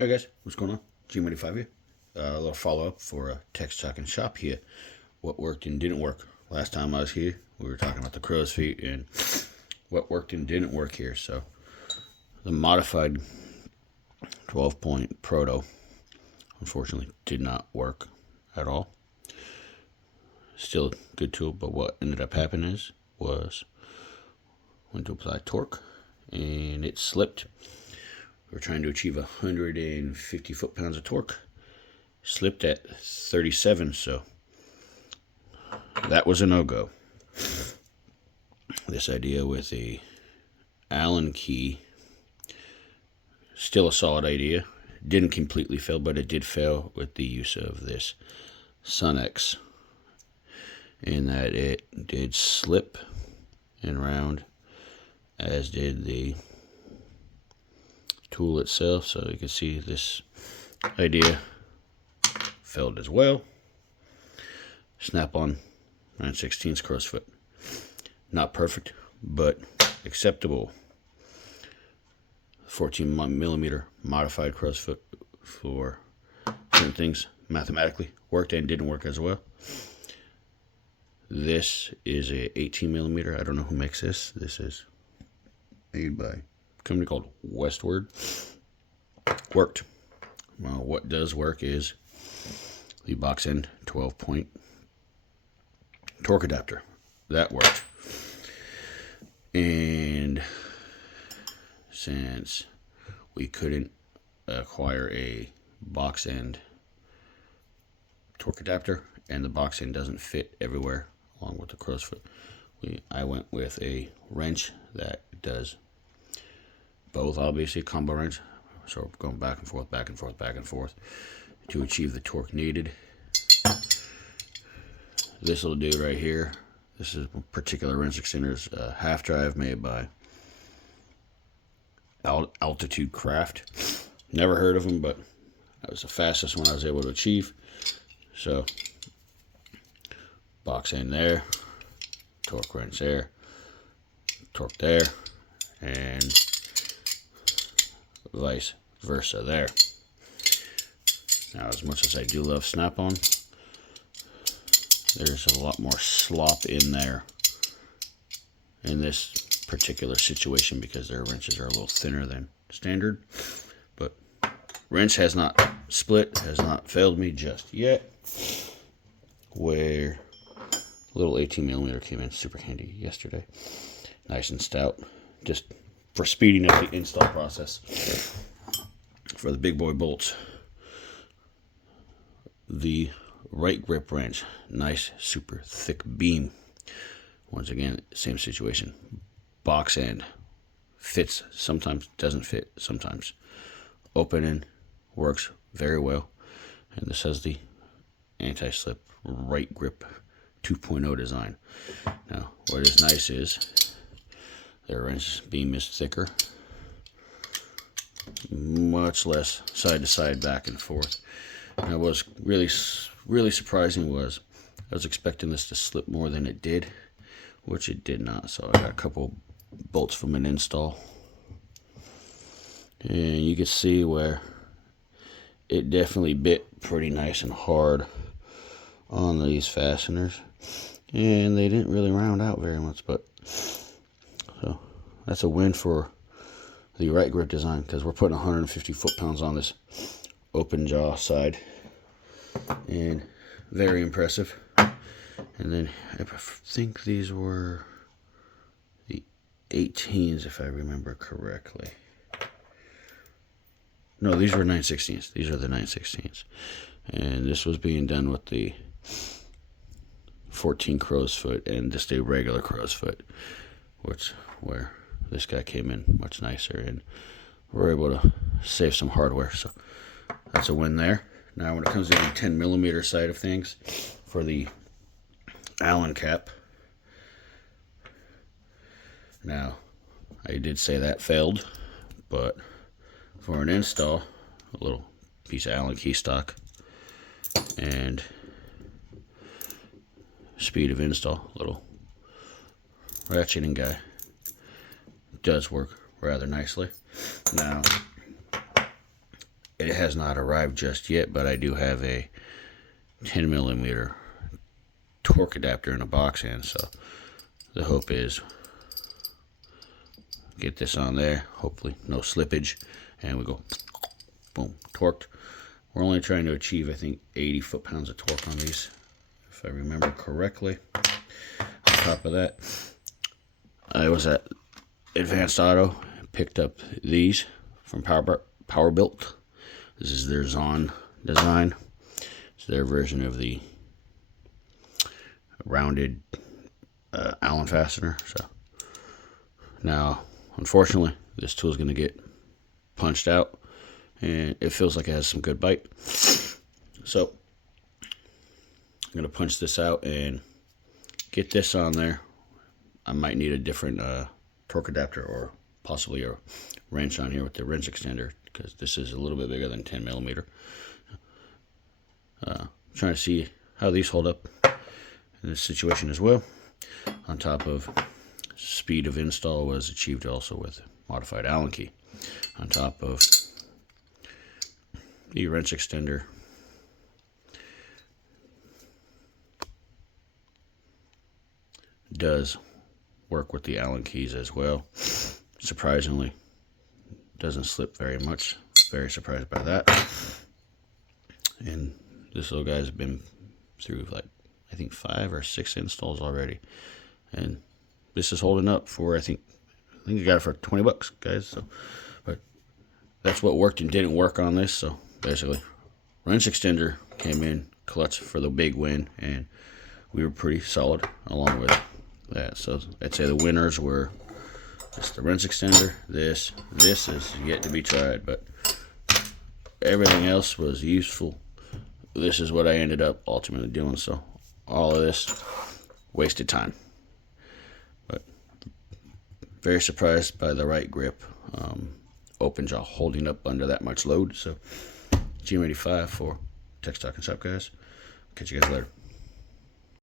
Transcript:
Hey guys, what's going on? G85 here. A little follow up for Text Talk and Shop here. What worked and didn't work. Last time I was here, we were talking about the crow's feet and what worked and didn't work here. So, the modified 12-point proto, unfortunately, did not work at all. Still a good tool, but what ended up happening was went to apply torque and it slipped. We're trying to achieve 150 foot-pounds of torque. Slipped at 37, so that was a no-go. This idea with a Allen key, still a solid idea. Didn't completely fail, but it did fail with the use of this Sunex, in that it did slip and round, as did the tool itself. So you can see this idea failed as well. Snap-on 9/16 crow's foot. Not perfect, but acceptable. 14 millimeter modified crow's foot for certain things mathematically worked and didn't work as well. This is a 18 millimeter. I don't know who makes this. This is made by a company called Westward. Worked. Well, what does work is the box end 12-point torque adapter. That worked. And since we couldn't acquire a box end torque adapter, and the box end doesn't fit everywhere along with the crow's foot, I went with a wrench that does both, obviously, combo wrench. So going back and forth, back and forth, back and forth to achieve the torque needed. This will do right here. This is a particular wrench extender's half drive made by Altitude Craft. Never heard of them, but that was the fastest one I was able to achieve. So box end there, torque wrench there, torque there, and vice versa there. Now, as much as I do love Snap-on, there's a lot more slop in there in this particular situation because their wrenches are a little thinner than standard. But wrench has not split, has not failed me just yet. Where a little 18 millimeter came in super handy yesterday. Nice and stout, just for speeding up the install process for the big boy bolts. The right grip wrench, nice super thick beam. Once again, same situation. Box end fits, sometimes doesn't fit, sometimes. Opening works very well. And this has the anti-slip right grip 2.0 design. Now, what is nice is their wrench beam is thicker, much less side to side, back and forth. And what was really surprising was I was expecting this to slip more than it did, which it did not. So I got a couple bolts from an install, and you can see where it definitely bit pretty nice and hard on these fasteners, and they didn't really round out very much. But so that's a win for the right grip design, because we're putting 150 foot-pounds on this open jaw side, and very impressive. And then I think these were the 18s, if I remember correctly. No, these were 9/16s. These are the 9/16s, and this was being done with the 14 crow's foot and just a regular crow's foot, where this guy came in much nicer, and we're able to save some hardware. So that's a win there. Now, when it comes to the 10 millimeter side of things for the Allen cap, now I did say that failed, but for an install, a little piece of Allen key stock and speed of install, a little ratcheting guy, does work rather nicely. Now, It has not arrived just yet, but I do have a 10 millimeter torque adapter in a box in, so the hope is get this on there, hopefully no slippage, and we go boom, torqued. We're only trying to achieve, I think, 80 foot-pounds of torque on these, if I remember correctly. On top of that, I was at Advanced Auto, picked up these from Powerbuilt. This is their Zon design. It's their version of the rounded Allen fastener. So now, unfortunately, this tool is going to get punched out, and it feels like it has some good bite. So I'm going to punch this out and get this on there. I might need a different torque adapter or possibly a wrench on here with the wrench extender, because this is a little bit bigger than 10 millimeter. Trying to see how these hold up in this situation as well. On top of speed of install was achieved also with modified Allen key. On top of the wrench extender, does work with the Allen keys as well. Surprisingly, doesn't slip very much. Very surprised by that. And this little guy's been through like, I think 5 or 6 installs already, and this is holding up for, I think you got it for 20 bucks, guys. So, but that's what worked and didn't work on this. So basically, wrench extender came in clutch for the big win, and we were pretty solid along with that. So I'd say the winners were just the wrench extender. This is yet to be tried, but everything else was useful. This is what I ended up ultimately doing. So all of this wasted time, but very surprised by the right grip, open jaw holding up under that much load. So GM85 for Tech Talk and Shop, guys. Catch you guys later.